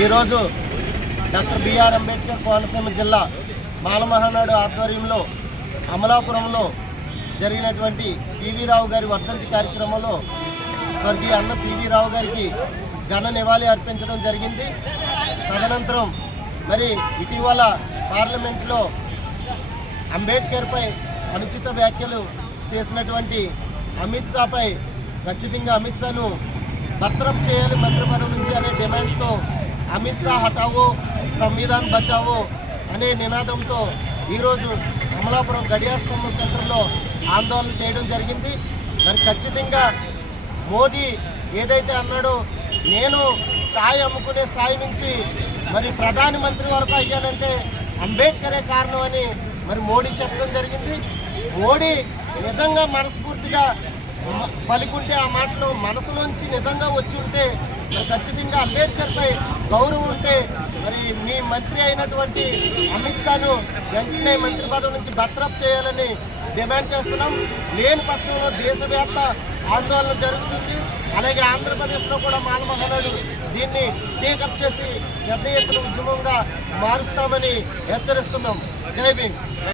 ఈరోజు doctor BR Ambedkar Konaseema జిల్లా బాలమహానాడు ఆధ్వర్యంలో అమలాపురంలో జరిగినటువంటి పివి రావు గారి వర్ధంతి కార్యక్రమంలో స్వర్గీయ అన్న పివి రావు గారికి ఘన నివాళి అర్పించడం జరిగింది. తదనంతరం మరి ఇటీవల పార్లమెంట్లో అంబేద్కర్పై అనుచిత వ్యాఖ్యలు చేసినటువంటి అమిత్ షాపై ఖచ్చితంగా అమిత్ షాను బర్తరఫ్ చేయాలి మంత్రి పదవి నుంచి అనే డిమాండ్తో అమిత్ షా హటావో సంవిధాన్ బచావో అనే నినాదంతో ఈరోజు అమలాపురం గడియాస్తంభం సెంటర్లో ఆందోళన చేయడం జరిగింది. మరి ఖచ్చితంగా మోదీ ఏదైతే అన్నాడో నేను ఛాయ్ అమ్ముకునే స్థాయి నుంచి మరి ప్రధానమంత్రి వరకు అయ్యానంటే అంబేద్కరే కారణం అని మరి మోడీ చెప్పడం జరిగింది. మోడీ నిజంగా మనస్ఫూర్తిగా పలుకుంటే ఆ మాటలు మనసులోంచి నిజంగా వచ్చి ఉంటే మరి ఖచ్చితంగా అంబేద్కర్పై గౌరవం ఉంటే మరి మీ మంత్రి అయినటువంటి అమిత్ షాను వెంటనే మంత్రి పదవి నుంచి బర్తరఫ్ చేయాలని డిమాండ్ చేస్తున్నాం. లేని పక్షంలో దేశవ్యాప్త ఆందోళన జరుగుతుంది. అలాగే ఆంధ్రప్రదేశ్లో కూడా మానమహనాడు దీన్ని టేకప్ చేసి పెద్ద ఎత్తున ఉద్యమంగా మారుస్తామని హెచ్చరిస్తున్నాం. జై భీమ్.